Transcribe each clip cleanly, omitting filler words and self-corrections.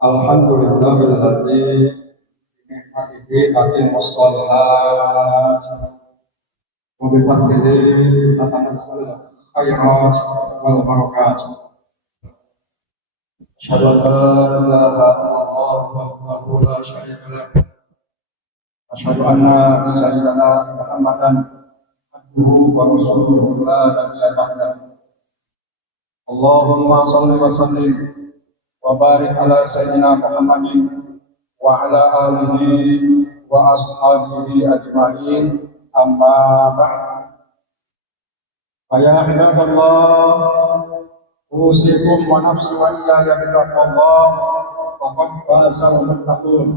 Alhamdulillahilladzi binikmatihi tatimmus shalihat wa bi fadlihi tatanazzalu khairat wal barakat. Asyhadu an la ilaha illallah wahdahu la syarika lah. Asyhadu anna sayyidana Muhammadan abduhu wa rasuluhu la nabiyya ba'dahu. Allahumma shalli wa sallim wa barik ala sayyidina Muhammadin wa ala alihi wa ashabihi ajma'in, amma ba'd. Ya ibadallah, usikum wa nafsi wa iyaya bittaqwallah, faqad fazal muttaqun.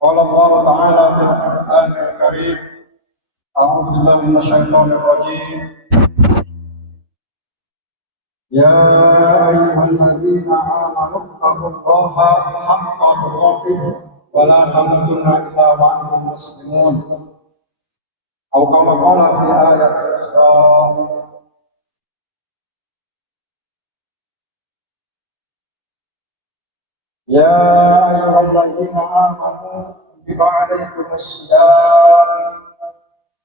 Qala Allah ta'ala fil Qur'anil Karim, a'udzu billahi minasyaitonir rajim. Ya ayyuhalladzina amanu taqullaha haqqa tuqatih wa la tamutunna illa wa antum muslimun. Atau kama qala fi ayat ukhra. Ya ayyuhalladzina amanu kutiba alaikumus syiyam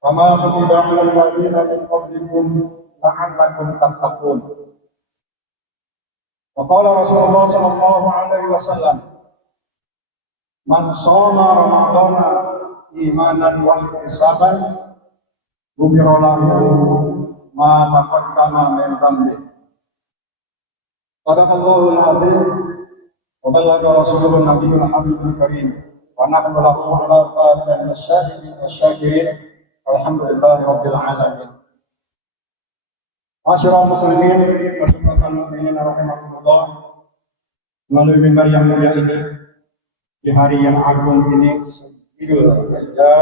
kama kutiba alal ladzina min qablikum la'allakum tattaqun. Wa qala Rasulullah sallallahu alaihi wasallam, man shoma ramadhana imanan wa ihtisaban ghufira lahu ma taqaddama min dhanbi. Sadaqallahul azim wa ballagha rasulun nabiyul habibul karim wa nahnu lahu ala dhalika minasyahidin wasyakirin walhamdulillahi rabbil alamin. Masyarul muslimin wa sunnatul mu'minin rahimakumullah, melalui mimbar yang mulia ini di hari yang agung ini, Idul Adha,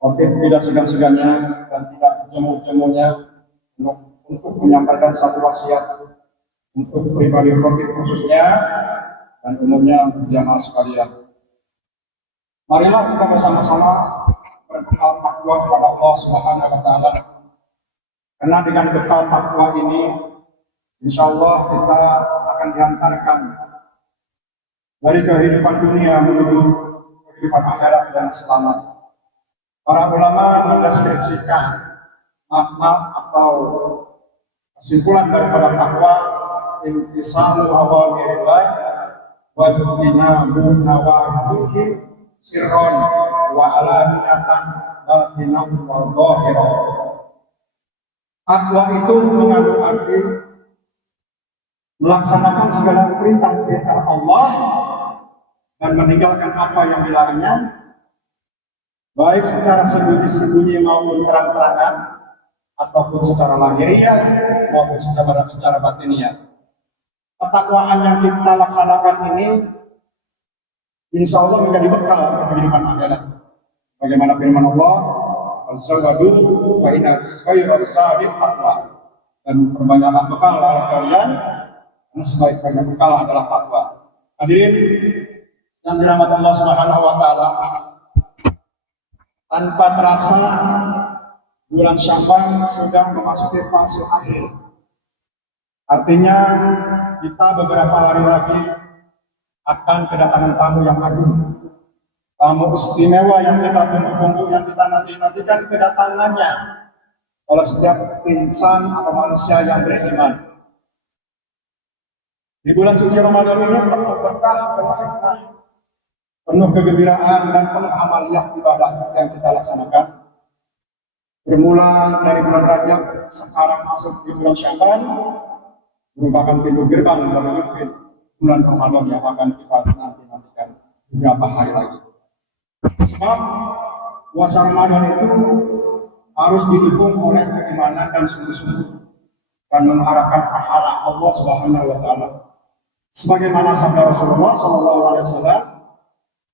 Khotib tidak segan-segannya dan tidak jemu-jemunya untuk menyampaikan satu wasiat untuk pribadi khotib khususnya dan umumnya jamaah sekalian. Marilah kita bersama-sama berbekal takwa kepada Allah Subhanahu wa taala. Karena dengan bekal takwa ini, insya Allah kita akan diantarkan dari kehidupan dunia menuju kehidupan akhirat yang selamat. Para ulama mendeskripsikan makna atau kesimpulan daripada takwa, imtisalu awamirillah wa jtinabu nawahihi sirron wa alaniyatan batinan wa dhahiran. Takwa itu mengandung arti melaksanakan segala perintah-perintah Allah dan meninggalkan apa yang dilarangnya, baik secara sembunyi-sembunyi maupun terang-terangan, ataupun secara lahiriah maupun secara batiniah. Ketakwaan yang kita laksanakan ini insya Allah menjadi bekal untuk kehidupan akhirat. Sebagaimana firman Allah, az-zawadu wa inna khairaz zadi taqwa, dan perbanyaklah bekal oleh kalian, dan sebaik-baiknya bekal adalah takwa. Hadirin yang dirahmati Allah Subhanahu wa taala, tanpa terasa bulan Sya'ban sudah memasuki fase akhir. Artinya kita beberapa hari lagi akan kedatangan tamu yang agung, tamu istimewa yang kita tunggu-tunggu, yang kita nanti-nantikan kedatangannya oleh setiap insan atau manusia yang beriman. Di bulan suci Ramadan ini penuh berkah, penuh hikmah, penuh kegembiraan dan penuh amaliyah ibadah yang kita laksanakan. Bermula dari bulan Rajab, sekarang masuk di bulan Sya'ban, merupakan pintu gerbang menuju bulan Ramadan yang akan kita nanti-nantikan beberapa hari lagi. Sebab puasa Ramadan itu harus didukung oleh keimanan dan sungguh-sungguh dan mengharapkan pahala Allah Subhanahu wa taala. Sebagaimana sabda Rasulullah sallallahu alaihi wasallam,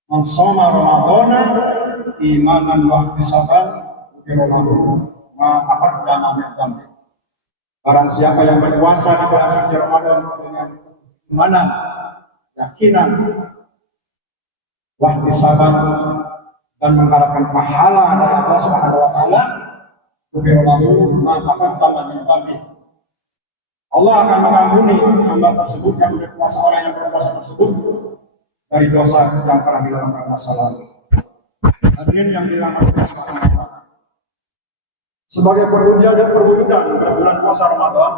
"Man shoma ramadhana imanan wa ihtisaban ghufira lahu ma taqaddama min dhanbi." Barang siapa yang berpuasa di bulan suci Ramadan dengan keimanan, yakinan, wa ihtisaban, dan mengharapkan pahala dari Allah Subhanahu wa taala, ghufira lahu ma taqaddama min dhanbi. Allah akan mengampuni hamba tersebut yang berpuasa, orang yang berpuasa tersebut dari dosa yang pernah dilakukan masa lalu. Hadirin yang dirahmati Allah Subhanahu wa taala. Sebagai perwujudan bulan puasa Ramadan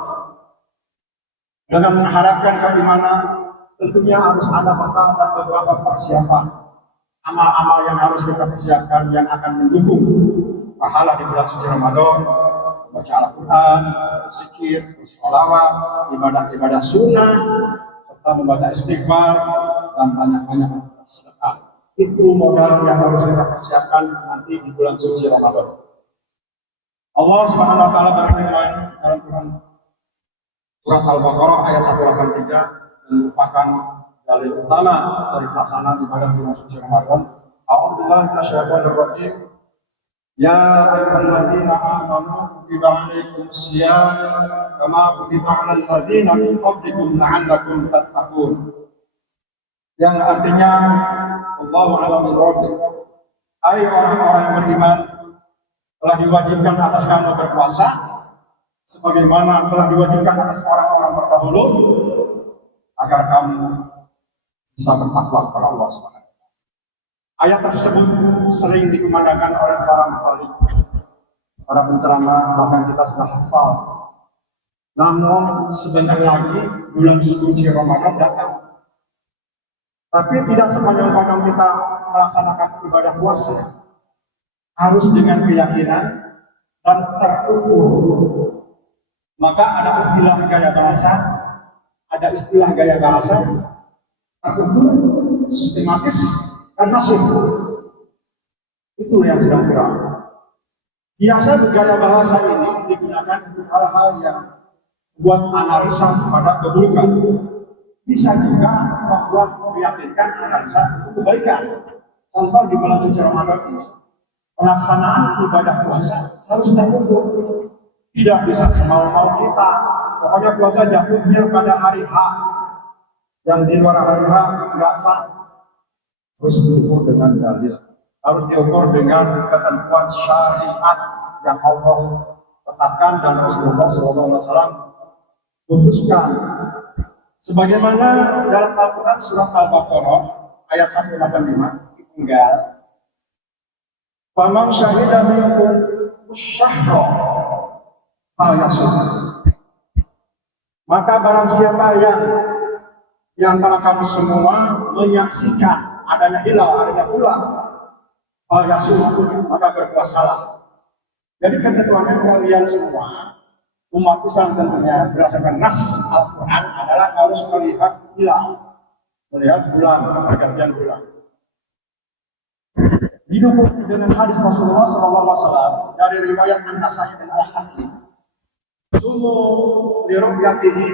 dengan mengharapkan keimanan, tentunya harus ada bekal dan beberapa persiapan amal-amal yang harus kita persiapkan yang akan mendukung pahala di bulan suci Ramadan, baca Al-Quran, zikir, bersolawat, ibadah-ibadah sunnah, serta membaca istighfar dan banyak-banyak sedekah. Itu modal yang harus kita persiapkan nanti di bulan suci Ramadan. Allah Subhanahu wa taala berfirman dalam Quran surat Al-Baqarah ayat 183 dan merupakan dalil utama dari pelaksanaan ibadah bulan suci Ramadan. A'udzubillahi minasyaitonir rajim. Ya ayyuhalladzina amanu kutiba 'alaikumus shiyam kama kutiba 'alal ladzina min qablikum la'allakum tattaqun. Yang artinya Allahu a'lam bishawab. Hai orang-orang yang beriman, telah diwajibkan atas kamu berpuasa sebagaimana telah diwajibkan atas orang-orang terdahulu agar kamu bisa bertakwa kepada Allah Subhanahu wa taala. Ayat tersebut sering dikumandangkan oleh para mubalik, para penceramah, bahkan kita sudah hafal. Namun sebentar lagi bulan suci Ramadan datang. Tapi tidak sepanjang kita melaksanakan ibadah puasa harus dengan keyakinan dan terukur. Maka ada istilah gaya bahasa, terukur, sistematis, dan masif. Itu yang sedang viral. Biasa gaya bahasa ini digunakan untuk hal-hal yang buat analisa pada keburukan. Bisa juga membuat meyakinkan analisa untuk kebaikan. Contoh di bulan suci Ramadan ini, pelaksanaan ibadah puasa harus terukur. Tidak bisa semau-mau kita. Pokoknya puasa jatuhnya pada hari H. Yang di luar hari H tidak sah. Harus diukur dengan dalil. Harus diukur dengan ketentuan syariat yang Allah tetapkan dan Rasulullah SAW putuskan. Sebagaimana dalam Al-Quran surat Al-Baqarah ayat 185 ditinggal. Faman syahida minkum syahra falyasum. Maka barang siapa yang di antara kamu semua menyaksikan adanya hilal, adanya bulan, falyasum, maka berpuasalah. Jadi ketentuannya kalian semua umat Islam tentunya berdasarkan nas Al-Quran adalah harus melihat hilal, melihat bulan, pergantian bulan. Didukung dengan hadis Rasulullah SAW dari riwayat An-Nasai dan Al-Hakim. Sumu liru'yatihi,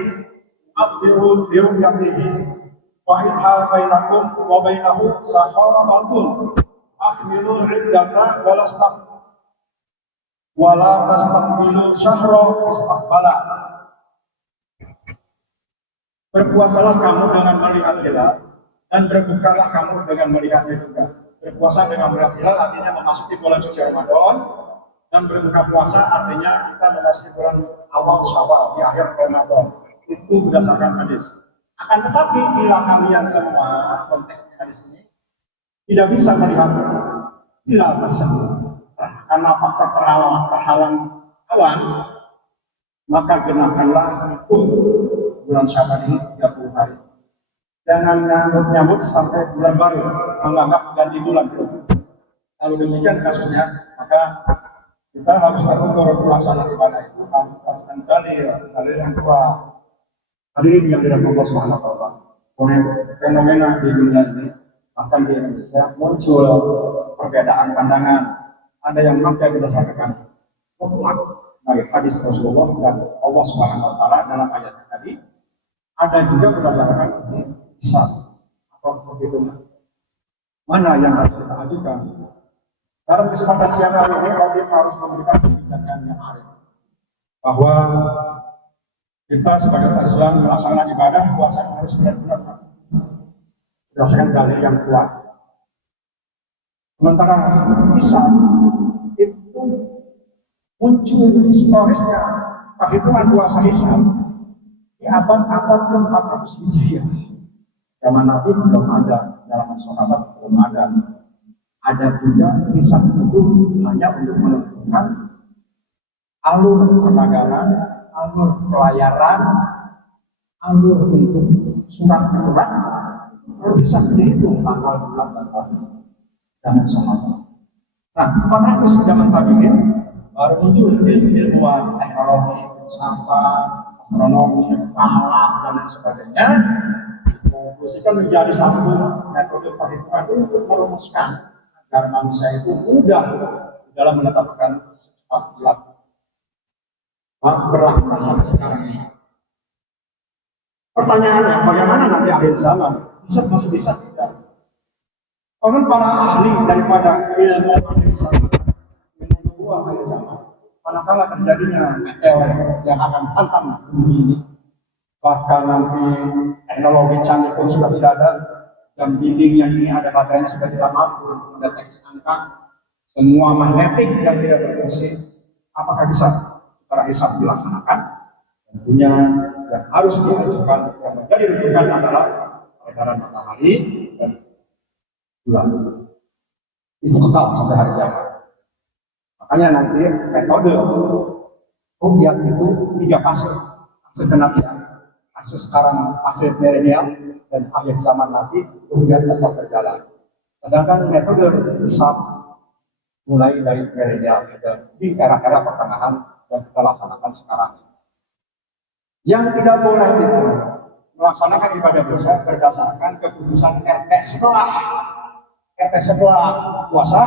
abziru liru'yatihi, wa inhal bainakum wa bainahu sahabatun, akmilu iddata wala tastaqbilu syahra istaqbala. Berpuasalah kamu dengan melihat hilal dan berbukalah kamu dengan melihatnya juga. Berpuasa dengan melihat hilal artinya memasuki bulan suci Ramadan, dan berbuka puasa artinya kita memasuki bulan awal Syawal di akhir Ramadan. Itu berdasarkan hadis. Akan tetapi bila kalian semua konteks hadis ini tidak bisa melihat hilal tersebut karena faktor terhalang awan, maka genapkanlah itu bulan Syawal ini 30 hari. Jangan nyambut sampai bulan baru, menganggap ganti bulan. Kalau demikian kasusnya, maka kita harus mengukur pelaksanaan ibadah itu harus berdasarkan dalil yang kuat. Hadirin yang dirahmati Allah Subhanahu wa taala. Fenomena di dunia ini, bahkan di Indonesia muncul perbedaan pandangan. Ada yang memakai berdasarkan mutlak dari hadis Rasulullah dan Allah Subhanahu wa taala dalam ayatnya tadi. Ada juga berdasarkan hisab atau perhitungan. Mana yang harus kita ajukan? Dalam kesempatan siang hari ini, Radim harus memberikan kebijakan yang arif bahwa kita sebagai Islam melaksanakan ibadah puasa harus benar-benar berdasarkan dalil yang kuat. Sementara hisab itu muncul historisnya perhitungan puasa hisab di abad ke-400 Hijriah. Zaman Nabi belum ada, dalam sahabat belum ada. Ada juga hisab itu hanya untuk menentukan alur perdagangan, alur pelayaran, alur untuk surat bergerak. Hisab itu tanggal bulan dan tahun zaman sahabat. Nah, 400 zaman tabi'in baru muncul ilmu-ilmuwan teknologi, filsafat, astronomi, falak dan lain sebagainya. Dikonklusikan menjadi satu metode perhitungan untuk merumuskan agar manusia itu mudah dalam menetapkan sifat bulan berlaku sampai sekarang ini. Pertanyaannya, bagaimana nanti akhir zaman? Bisa masih bisa tidak? Konon para ahli daripada ilmu akhir zaman, ilmu akhir zaman, manakala terjadinya meteor yang akan hantam bumi ini, bahkan nanti teknologi canggih pun sudah tidak ada, jam dinding yang ini ada baterainya sudah tidak mampu mendeteksi angka, semua magnetik yang tidak berfungsi, apakah bisa secara hisab dilaksanakan? Tentunya yang harus diajukan, yang menjadi rujukan adalah peredaran matahari dan bulan. Itu kekal sampai hari kiamat. Makanya nanti metode rukyat itu 3 fase. Fase kenabian, fase sekarang, fase milenial, dan akhir zaman nanti rukyat tetap berjalan. Sedangkan metode hisab mulai dari milenial di era-era pertengahan yang kita laksanakan sekarang. Yang tidak boleh itu melaksanakan ibadah dosa berdasarkan keputusan RT setelah puasa,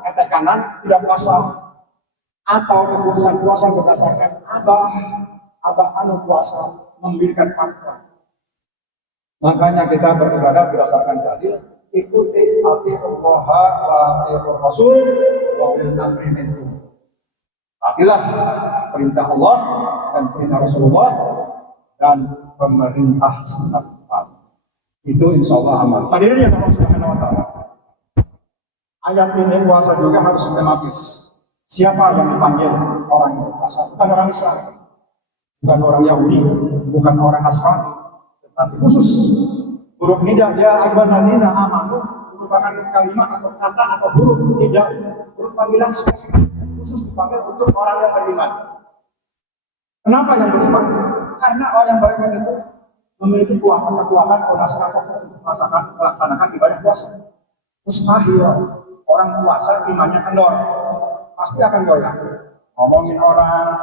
RT kanan tidak puasa, atau keputusan puasa berdasarkan abah anu puasa memberikan fatwa. Makanya kita beribadah berdasarkan dalil, ikuti Allah wa atiur Rasul wa ulil amri minkum. Taatilah perintah Allah dan perintah Rasulullah dan pemerintah setempat. Itu insya Allah aman. Hadirin yang Allah Subhanahu wa Ta'ala. Ayat ini puasa juga harus sistematis. Siapa yang dipanggil orang yang berpuasa? Bukan orang Islam, bukan orang Yahudi, bukan orang Nasrani, tetapi khusus huruf nida ya ayyuhalladzina amanu merupakan kalimat atau kata atau huruf nida, huruf panggilan spesifik khusus dipanggil untuk orang yang beriman. Kenapa yang beriman? Karena orang yang beriman itu memiliki kekuatan untuk melaksanakan ibadah puasa. Mustahil orang puasa imannya kendor, pasti akan goyang. Ngomongin orang,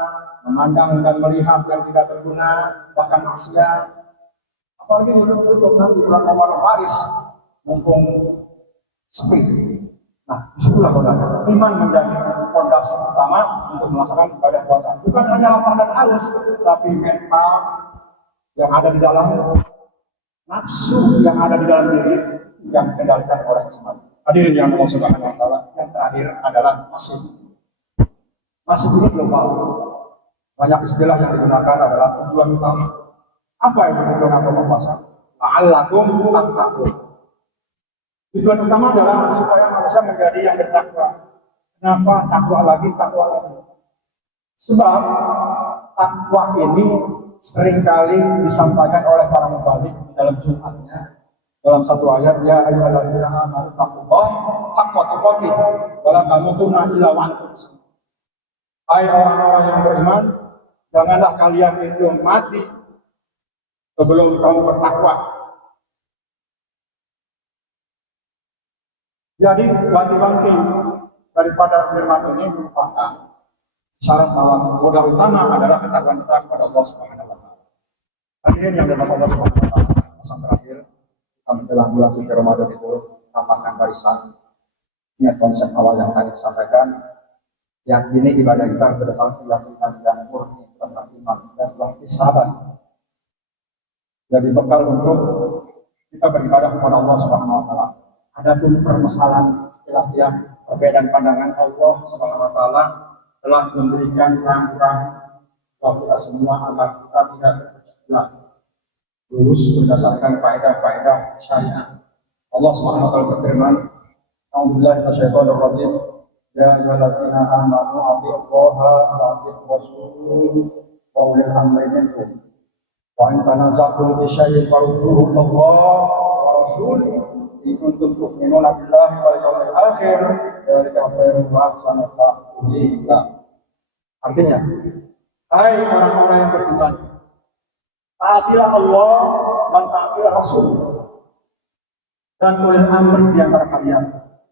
memandang dan melihat yang tidak berguna, bahkan maksiat. Apalagi tutup nanti bulan Ramadan baris, mumpung sepi. Nah, disitulah godaan. Iman menjadi fondasi utama untuk melaksanakan ibadah puasa. Bukan hanya lapar dan haus, tapi mental yang ada di dalam, nafsu yang ada di dalam diri yang dikendalikan oleh iman. Hadirin yang Allah Subhanahu wa Ta'ala, yang terakhir adalah masih ini global. Banyak istilah yang digunakan adalah tujuan utama. Apa itu tujuan utama puasa? La'allakum tattaqun. Tujuan utama adalah supaya manusia menjadi yang bertakwa. Kenapa takwa lagi? Sebab takwa ini seringkali disampaikan oleh para mubalik di dalam Jumatnya. Dalam satu ayat, ya ayyuhalladzina amanu taqullaha haqqa tuqatih wa la tamutunna illa wa antum muslimun. Hai orang-orang yang beriman, janganlah kalian itu mati sebelum kamu bertakwa. Jadi wanti-wanti daripada firman ini merupakan syarat bahwa modal utama adalah ketakwaan kita kepada Allah Subhanahu wa Ta'ala. Hadirin yang dirahmati Allah Subhanahu wa Ta'ala, pesan terakhir kita menjelang bulan suci Ramadan itu rapatkan barisan. Ingat konsep awal yang tadi disampaikan, yakini ibadah kita berdasarkan keyakinan dan murni berdasarkan iman dan sahabat. Jadi bekal untuk kita beribadah kepada Allah Subhanahu wa Ta'ala. Adapun permasalahan khilafiyah perbedaan pandangan, Allah Subhanahu wa Ta'ala telah memberikan rangkuman buat kita semua agar kita tidak terpecah lurus berdasarkan faedah-faedah syariat. Allah Subhanahu wa Ta'ala berfirman, "A'udzubillahi minasyaitonir rajim. Ya ayyuhalladzina amanu atti'ullaha wa atti'ur rasul wa ulil amri minkum." Wa in tanaza'tum fi syai'in farudduhu ila Allah wa rasul in kuntum tu'minuna billahi wal yawmil akhir dzalika khairun wa ahsanu ta'wila. Artinya, hai orang-orang yang beriman, taatilah Allah dan taatilah Rasul dan ulil amri di antara kalian,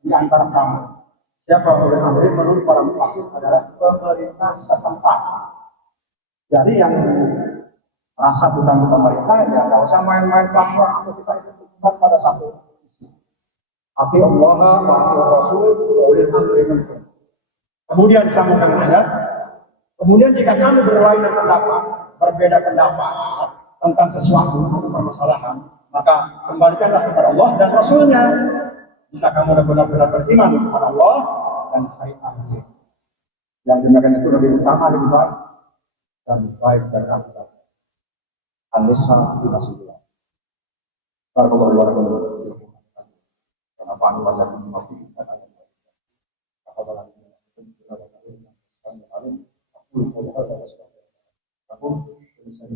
di antara kamu. Siapa ulil amri menurut para mufassir adalah pemerintah setempat. Jadi yang rasa bukan pemerintah ya nggak usah main-main platform atau kita ikut pada satu sisi. Ati Allah wa ati Rasul wa ulil amri minkum. Kemudian disambungkan ayat. Kemudian jika kamu berlainan pendapat, berbeda pendapat tentang sesuatu atau permasalahan, maka kembalikanlah kepada Allah dan Rasulnya. Jika kamu benar-benar beriman kepada Allah dan hari akhir, yang demikian itu lebih utama, lebih baik dan baik dari akhirat. An-Nisa 39. Barakallahu wa barakatuh. Karena Pak Anu banyak mengerti dan ada apabila aku bisa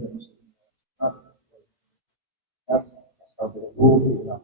Astagfirullah,